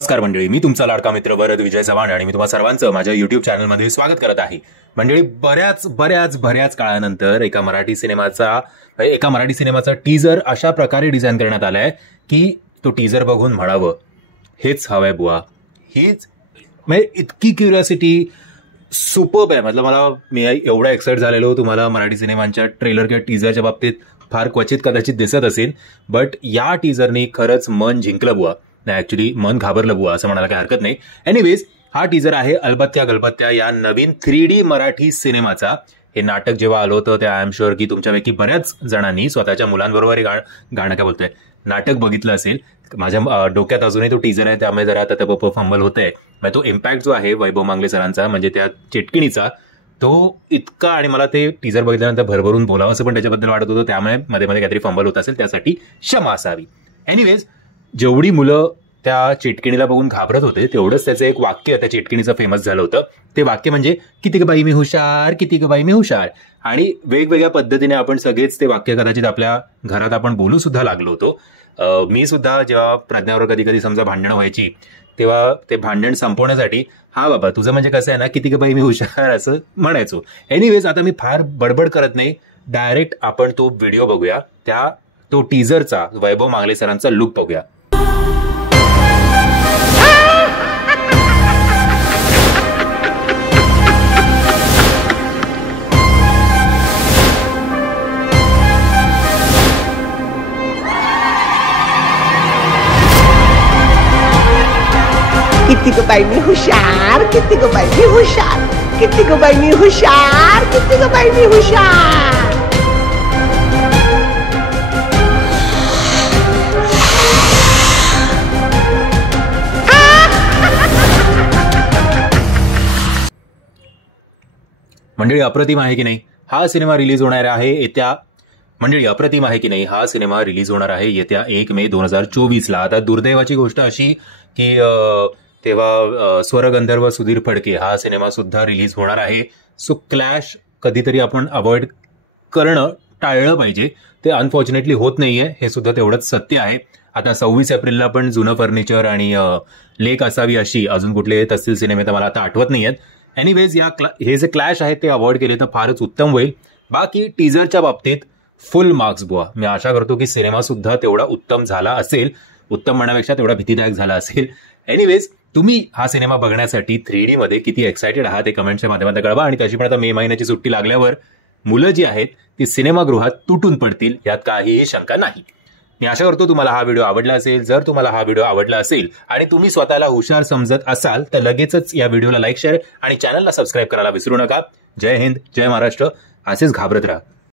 नमस्कार मंडळी, मी तुमचा लाडका मित्र वरद विजय चव्हाण आणि मी तुम्हा सर्वांचं माझ्या युट्यूब चॅनलमध्ये स्वागत करत आहे. मंडळी, बऱ्याच काळानंतर एका मराठी सिनेमाचा टीजर अशा प्रकारे डिझाईन करण्यात आलाय की तो टीजर बघून म्हणावं हेच हवंय बुवा. हेच म्हणजे इतकी क्युरिओसिटी सुपर्ब आहे. मतलब मी एवढा एक्साइट झालेलो. तुम्हाला मराठी सिनेमांच्या ट्रेलर किंवा टीजरच्या बाबतीत फार क्वचित कदाचित दिसत असेल, बट या टीजरनी खरंच मन जिंकलं बुवा. नाही, ऍक्च्युली मन घाबरलं बुवा असं म्हणायला काही हरकत नाही. एनिवेज, हा टीजर आहे अलबत्त्या गलबत्त्या या नवीन 3D मराठी सिनेमाचा. हे नाटक जेव्हा आलं होतं त्या आय एम शुअर की तुमच्यापैकी बऱ्याच जणांनी स्वतःच्या मुलांबरोबर गाणं काय बोलतोय नाटक बघितलं असेल. माझ्या डोक्यात अजूनही तो टीजर आहे, त्यामुळे जरा आता फंबल होतंय. तो इम्पॅक्ट जो आहे वैभव मांगले सरांचा, म्हणजे त्या चिटकिणीचा, तो इतका, आणि मला ते टीजर बघितल्यानंतर भरभरून बोलावं असं पण त्याच्याबद्दल वाटत होतं, त्यामुळे मध्ये काहीतरी फंबल होत असेल, त्यासाठी क्षमा असावी. एनिवेज, जेवढी मुलं त्या चिटकिणीला बघून घाबरत होते तेवढंच त्याचं एक वाक्य त्या चिटकिणीचं फेमस झालं होतं. ते वाक्य म्हणजे किती ग बाई मी हुशार, किती ग बाई मी हुशार. आणि वेगवेगळ्या पद्धतीने आपण सगळेच ते वाक्य कदाचित आपल्या घरात आपण बोलू सुद्धा लागलो होतो. मी सुद्धा जेव्हा प्रज्ञावर कधी समजा भांडणं व्हायची तेव्हा ते भांडण संपवण्यासाठी हा बाबा तुझं म्हणजे कसं आहे ना, किती ग बाई मी हुशार असं म्हणायचो. एनिवेज, आता मी फार बडबड करत नाही, डायरेक्ट आपण तो व्हिडिओ बघूया. तो टीजरचा वैभव मांगले सरांचा लुक बघूया. किती ग बाई मी हुशार, किती ग बाई मी हुशार, किती ग बाई मी हुशार, किती ग बाई मी हुशार. मंडळी, अप्रतिम आहे की नाही हा सिनेमा रिलीज होणार आहे येत्या 1 मे 2024ला. आता दुर्दैवाची गोष्ट अशी की तेव्हा स्वरगंधर्व सुधीर फडके हा सिनेमा सुद्धा रिलीज होणार आहे. सो क्लॅश कधीतरी आपण अवॉइड करणं टाळलं पाहिजे. ते अनफॉर्च्युनेटली होत नाहीये, हे सुद्धा तेवढंच सत्य आहे. आता 26 एप्रिलला पण जुनं फर्निचर आणि लेक असावी अशी अजून कुठले तहसील सिनेमे तर मला आता आठवत नाहीयेत. एनिवेज, हे जे क्लॅश आहेत ते अवॉइड केले तर फारच उत्तम होईल. बाकी टीजरच्या बाबतीत फुल मार्क्स बुवा. मी आशा करतो की सिनेमा सुद्धा तेवढा उत्तम झाला असेल, उत्तम म्हणण्यापेक्षा तेवढा भीतीदायक झाला असेल. एनिवेज, तुम्ही हा सिनेमा बघण्यासाठी 3D मध्ये किती एक्सायटेड आहात ते कमेंटच्या माध्यमातून कळवा. आणि त्याची पण आता मे महिन्याची सुट्टी लागल्यावर मुलं जी आहेत ती सिनेमागृहात तुटून पडतील यात काहीही शंका नाही. मी आशा करतो तुम्हाला हा व्हिडिओ आवडला असेल. जर तुम्हाला हा व्हिडिओ आवडला असेल आणि तुम्ही स्वतःला हुशार समजत असाल तर लगेचच या व्हिडिओला लाईक, शेअर आणि चॅनलला सबस्क्राईब करायला विसरू नका. जय हिंद, जय महाराष्ट्र. असेच घाबरत राहा.